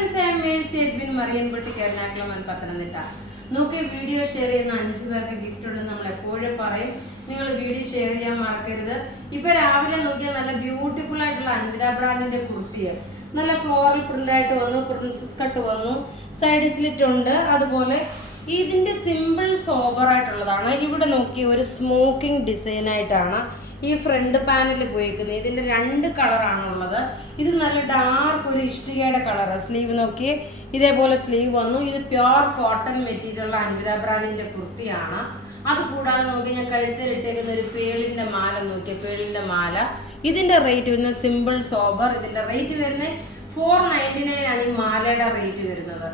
Friends, I am Mercy Edwin Mariyanpatti കേരളാക്ലമൻ പത്തനംതിട്ട. നോക്കി video share ചെയ്യുന്ന 5 പേർക്ക് ഗിഫ്റ്റ് ഉണ്ടെന്ന് നമ്മൾ എപ്പോഴും പറയും. നിങ്ങൾ വീഡിയോ ഷെയർ ചെയ്യാൻ മറക്കരുത്. ഇപ്പൊ രാവിലെ നോക്കിയാൽ നല്ല ബ്യൂട്ടിഫുൾ ആയിട്ടുള്ള അൻവിത ബ്രാൻഡിന്റെ കുർത്തിയ നല്ല ഫ്ലോറൽ പ്രിന്റ് ആയിട്ട് വന്നു, പ്രിൻസസ് കട്ട് വന്നു, സൈഡ് സ്ലിറ്റ് ഉണ്ട്. അതുപോലെ ഇതിന്റെ സിമ്പിൾ സോബർ ആയിട്ടുള്ളതാണ്. ഇവിടെ നോക്കി ഒരു സ്മോക്കിംഗ് ഡിസൈൻ ആയിട്ടാണ് ഈ ഫ്രണ്ട് പാനൽ ഉപയോഗിക്കുന്നത്. ഇതിന്റെ 2 കളറാണുള്ളത്. ഇത് നല്ല ഡാർക്ക് ഒരു ഇഷ്ടികയുടെ കളർ. സ്ലീവ് നോക്കി ഇതേപോലെ സ്ലീവ് വന്നു. ഇത് പ്യുർ കോട്ടൺ മെറ്റീരിയലുള്ള അൻവിത ബ്രാൻഡിന്റെ കുർത്തിയാണ്. അതുകൂടാതെ നോക്കി ഞാൻ കഴുത്തിലിട്ടേക്കുന്ന ഒരു പേളിന്റെ മാല നോക്കിയ പേളിന്റെ മാല. ഇതിന്റെ റേറ്റ് വരുന്നത് സിമ്പിൾ സോബർ. ഇതിന്റെ റേറ്റ് വരുന്നത് 499 ആണ് ഈ മാലയുടെ റേറ്റ് വരുന്നത്.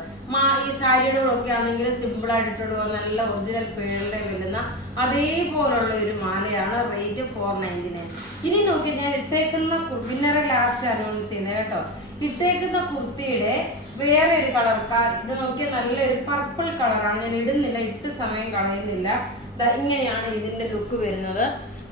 ഈ സാരിയുടെ ഒക്കെ ആണെങ്കിൽ സിമ്പിൾ ആയിട്ടിട്ടുള്ള നല്ല ഒറിജിനൽ പേളിലെ വരുന്ന അതേപോലുള്ള ഒരു മാലയാണ്. റേറ്റ് 499. ഇനി നോക്കി ഞാൻ ഇട്ടേക്കുന്ന വിന്നറെ ലാസ്റ്റ് അനൗൺസ് ചെയ്യുന്നത് കേട്ടോ. ഇട്ടേക്കുന്ന കുർത്തിയുടെ വേറെ ഒരു കളർ, ഇത് നോക്കിയാൽ നല്ലൊരു പർപ്പിൾ കളറാണ്. ഞാൻ ഇടുന്നില്ല, ഇട്ട് സമയം കളയുന്നില്ല. ഇങ്ങനെയാണ് ഇതിന്റെ ലുക്ക് വരുന്നത്.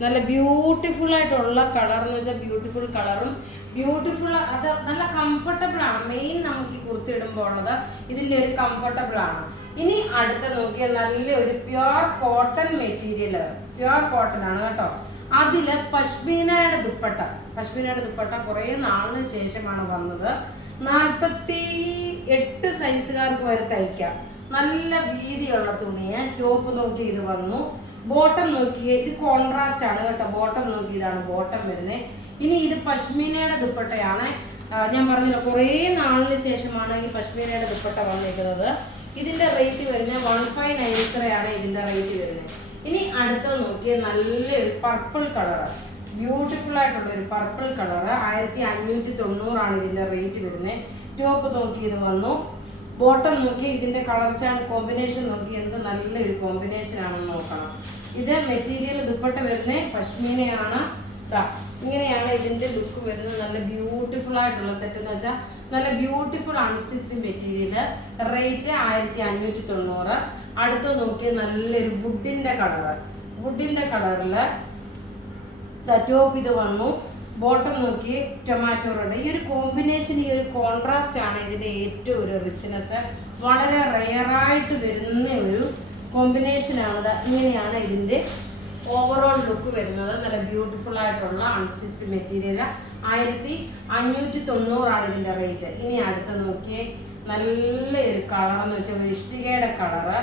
നല്ല ബ്യൂട്ടിഫുൾ ആയിട്ടുള്ള കളർ എന്ന് വെച്ചാൽ ബ്യൂട്ടിഫുൾ കളറും ബ്യൂട്ടിഫുൾ, അത് നല്ല കംഫർട്ടബിൾ ആണ്. മെയിൻ നമുക്ക് ഈ കുർത്തി ഇടുമ്പോൾ ഉള്ളത് ഇതിന്റെ ഒരു കംഫർട്ടബിൾ ആണ്. ഇനി അടുത്ത നോക്കിയാൽ നല്ല ഒരു pure cotton material, pure cotton ആണ് കേട്ടോ. അതില് പശ്മീനയുടെ ദുപ്പട്ട കുറെ നാളിന് ശേഷമാണ് വന്നത്. 48 സൈസുകാർക്ക് വരെ തയ്ക്കാം. നല്ല വീതിയുള്ള തുണിയെ ടോപ്പ് നോക്കി ഇത് വന്നു. ബോട്ടം നോക്കിയേ, ഇത് കോൺട്രാസ്റ്റ് ആണ് കേട്ടോ. ബോട്ടം നോക്കി ഇതാണ് ബോട്ടം വരുന്നത്. ഇനി ഇത് പശ്മീനയുടെ ദുപ്പട്ടയാണ്. ഞാൻ പറഞ്ഞില്ല, കുറേ നാളിന് ശേഷമാണ് ഈ പശ്മീനയുടെ ദുപ്പട്ട വന്നിരിക്കുന്നത്. ഇതിന്റെ റേറ്റ് വരുന്നത് 1593 ആണ് ഇതിന്റെ റേറ്റ് വരുന്നത്. ഇനി അടുത്തത് നോക്കിയാൽ നല്ലൊരു പർപ്പിൾ കളർ, ബ്യൂട്ടിഫുൾ ആയിട്ടുള്ള ഒരു പർപ്പിൾ കളർ. 1590 ആണ് ഇതിന്റെ റേറ്റ് വരുന്നത്. ടോപ്പ് നോക്കി ഇത് വന്നു. ബോട്ടം നോക്കി ഇതിന്റെ കളർ ചാർട്ട് കോമ്പിനേഷൻ നോക്കി എന്ത് നല്ലൊരു കോമ്പിനേഷൻ ആണെന്ന് നോക്കണം. ഇത് മെറ്റീരിയൽ ദുപ്പട്ട വരുന്നത് പശ്മീനയാണ്. ഇങ്ങനെയാണ് ഇതിന്റെ ലുക്ക് വരുന്നത്. നല്ല ബ്യൂട്ടിഫുൾ ആയിട്ടുള്ള സെറ്റ് എന്ന് വെച്ചാൽ നല്ല ബ്യൂട്ടിഫുൾ അൺസ്റ്റിച്ച്ഡ് മെറ്റീരിയൽ. റേറ്റ് 1590. അടുത്ത് നോക്കിയ നല്ലൊരു വുഡിന്റെ കളറില് ടോപ്പ് ഇത് വന്നു. ബോട്ടം നോക്കി ടൊമാറ്റോ റെഡ്. ഈ ഒരു കോമ്പിനേഷൻ, ഈ ഒരു കോൺട്രാസ്റ്റ് ആണ് ഇതിന്റെ ഏറ്റവും ഒരു റിച്ച്നെസ്. വളരെ റെയറായിട്ട് വരുന്ന ഒരു കോമ്പിനേഷൻ ആണ്. ഇങ്ങനെയാണ് ഇതിന്റെ ഓവറോൾ ലുക്ക് വരുന്നത്. നല്ല ബ്യൂട്ടിഫുൾ ആയിട്ടുള്ള അൺസ്റ്റിച്ച്ഡ് മെറ്റീരിയൽ. 1590 ആണ് ഇതിന്റെ റേറ്റ്. ഇനി അടുത്ത നോക്കിയേ നല്ലൊരു കളർ എന്ന് വെച്ചാൽ ഒരു ഇഷ്ടികയുടെ കളറ്.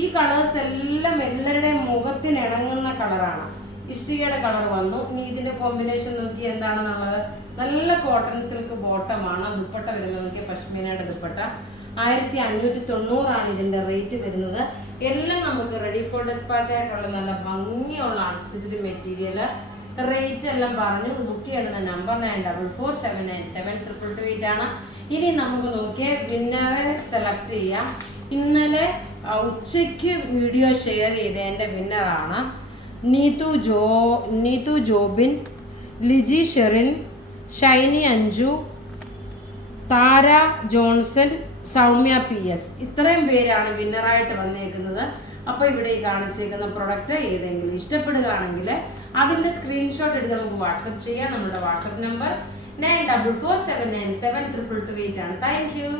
ഈ കളേഴ്സ് എല്ലാം എല്ലാവരുടെയും മുഖത്തിന് ഇണങ്ങുന്ന കളറാണ്. ഇഷ്ടികയുടെ കളർ വന്നു. ഇനി ഇതിന്റെ കോമ്പിനേഷൻ നോക്കി എന്താണെന്നുള്ളത്. നല്ല കോട്ടൺ സിൽക്ക് ബോട്ടമാണ്. ദുപ്പട്ട വരുന്നത് നോക്കിയ പശ്മീനയുടെ ദുപ്പട്ട. 1590 ആണ് ഇതിന്റെ റേറ്റ് വരുന്നത്. എല്ലാം നമുക്ക് റെഡി ഫോർ ഡെസ്പാച്ച് ആയിട്ടുള്ള നല്ല ഭംഗിയുള്ള അൺസ്റ്റിച്ച്ഡ് മെറ്റീരിയൽ. റേറ്റ് എല്ലാം പറഞ്ഞു. ബുക്ക് ചെയ്യേണ്ട നമ്പർ 9447972228 ആണ്. ഇനി നമുക്ക് നോക്കിയ വിന്നറെ സെലക്ട് ചെയ്യാം. ഇന്നലെ ഉച്ചയ്ക്ക് വീഡിയോ ഷെയർ ചെയ്ത എൻ്റെ വിന്നറാണ് നീതു ജോബിൻ, ലിജി ഷെറിൻ, ഷൈനി അഞ്ജു, താര ജോൺസൺ, സൗമ്യ PS. ഇത്രയും പേരാണ് വിന്നറായിട്ട് വന്നേക്കുന്നത്. അപ്പോൾ ഇവിടെ ഈ കാണിച്ചേക്കുന്ന പ്രൊഡക്റ്റ് ഏതെങ്കിലും ഇഷ്ടപ്പെടുകയാണെങ്കിൽ അതിൻ്റെ സ്ക്രീൻഷോട്ട് എടുത്ത് നമുക്ക് വാട്സപ്പ് ചെയ്യാം. നമ്മുടെ വാട്സപ്പ് നമ്പർ 9447972228 ആണ്. Thank you.